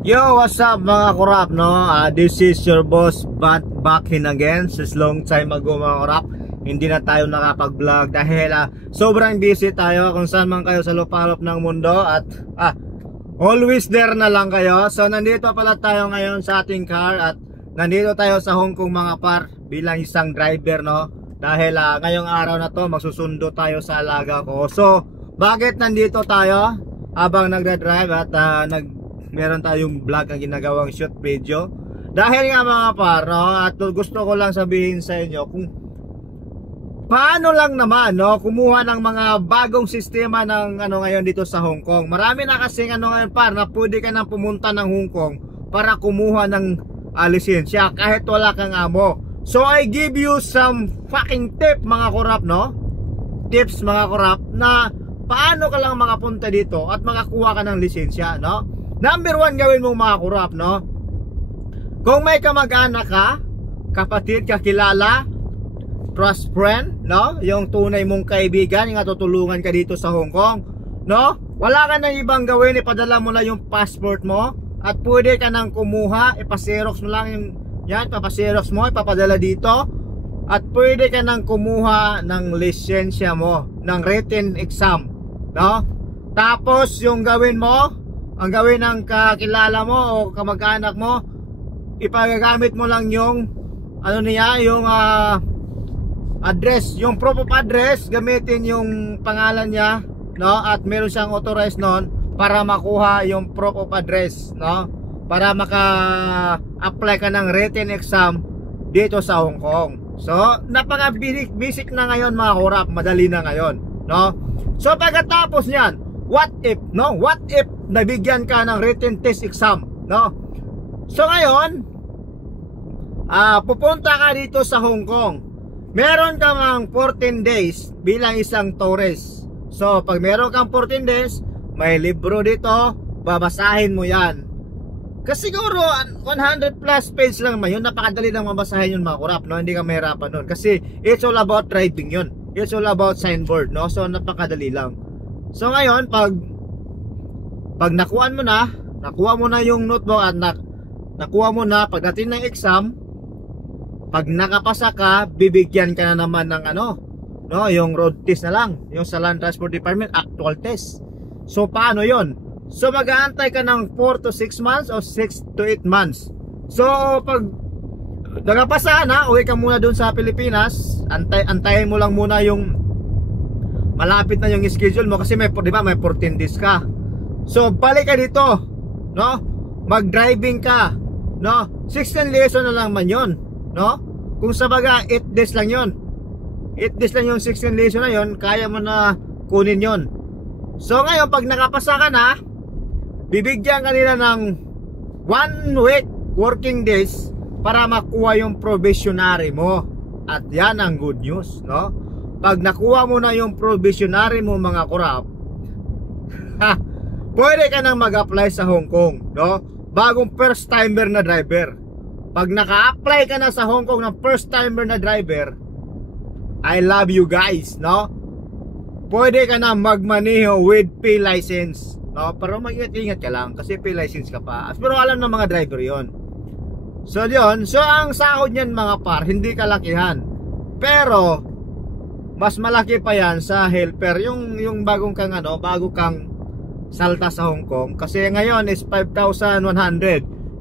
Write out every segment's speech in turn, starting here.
Yo, what's up mga kurap, no? This is your boss back in again. Since long time ago mga kurap, hindi na tayo nakapag-vlog dahil sobrang busy tayo kung saan man kayo sa lupalop ng mundo. At always there na lang kayo. So nandito pala tayo ngayon sa ating car. At nandito tayo sa Hong Kong mga par, bilang isang driver, no? Dahil ngayong araw na to magsusundo tayo sa alaga ko. So bakit nandito tayo habang nagdadrive at meron tayong vlog ang ginagawang shoot video? Dahil nga mga par, no, at gusto ko lang sabihin sa inyo kung paano lang naman, no, kumuha ng mga bagong sistema ng ngayon dito sa Hong Kong. Marami na kasing ngayon par na pwede ka nang pumunta ng Hong Kong para kumuha ng lisensya kahit wala kang amo. So I give you some fucking tip mga kurap, no? Tips mga kurap na paano ka lang makapunta dito at makakuha ka ng lisensya, no? Number 1 gawin mong mga kurap, no? Kung may kamag-anak ka, kapatid, kakilala, trust friend, no? Yung tunay mong kaibigan, yung tutulungan ka dito sa Hong Kong, no? Wala ka nang ibang gawin, ipadala mo na yung passport mo at pwede ka nang kumuha, ipasirox mo lang yung yan, papasirox mo, ipapadala dito at pwede ka nang kumuha ng lisensya mo, ng written exam, no? Tapos yung gawin mo, ang gawin ng kakilala mo o kamag-anak mo, ipagagamit mo lang yung yung address, yung proof of address, gamitin yung pangalan niya, no? At meron siyang authorized noon para makuha yung proof of address, no? Para maka-apply ka ng written exam dito sa Hong Kong. So, napaka-basic na ngayon mga kurap, madali na ngayon, no? So, pagkatapos niyan, what if, no? What if nabigyan ka ng written test exam, no? So ngayon, pupunta ka dito sa Hong Kong. Meron ka mang 14 days bilang isang tourist. So pag meron kang 14 days, may libro dito, babasahin mo yan. Kasi siguro 100 plus page lang naman yun, napakadali lang mabasahin yun mga kurap, no? Hindi ka mahirapan nun kasi it's all about driving yun. It's all about signboard, no? So napakadali lang. So ngayon, pag nakuha mo na yung notebook at nakuha mo na pagdating ng exam, pag nakapasa ka, bibigyan ka na naman ng yung road test na lang, yung sa Land Transport Department actual test. So paano yon? So mag-aantay ka ng 4 to 6 months o 6 to 8 months. So pag nakapasa na, uwi ka muna dun sa Pilipinas, antayin mo lang muna yung malapit na yung schedule mo kasi may 14 days ka. So balik ka dito, no? Mag-driving ka, no? 16 lesson na lang man yun, no? Kung sa baga 8 days lang yun, 8 days lang yung 16 lesson na yun, kaya mo na kunin yun. So ngayon pag nakapasa ka na, bibigyan ka nila ng 1 week working days para makuha yung probationary mo. At yan ang good news, no? Pag nakuha mo na yung probationary mo mga kurap, pwede ka nang mag-apply sa Hong Kong, no? Bagong first timer na driver. Pag naka-apply ka na sa Hong Kong ng first timer na driver, I love you guys, no? Pwede ka na magmaneho with P license, no? Pero mag-ingat ka lang kasi P license ka pa. Pero alam ng mga driver yon. So yun, so ang sahod niyan mga par, hindi kalakihan. Pero mas malaki pa yan sa helper, yung bagong kang bago kang salta sa Hong Kong. Kasi ngayon is 5,100.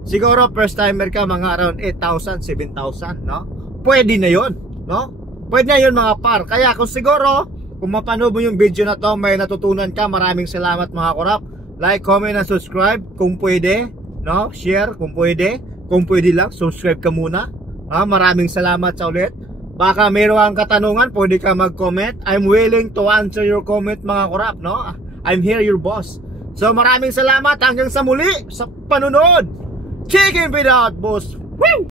Siguro first timer ka mga around 8,000, 7,000, no? Pwede na yun, no? Pwede na yun mga par. Kaya kung mapanood mo yung video na to, may natutunan ka, maraming salamat mga kurap. Like, comment, and subscribe kung pwede, no? Share kung pwede. Kung pwede lang, subscribe ka muna. Maraming salamat sa ulit. Baka mayroong katanungan, pwede ka mag-comment. I'm willing to answer your comment mga kurap, no? I'm here, your boss. So maraming salamat hanggang sa muli sa panunod. Chicken without boss. Woo!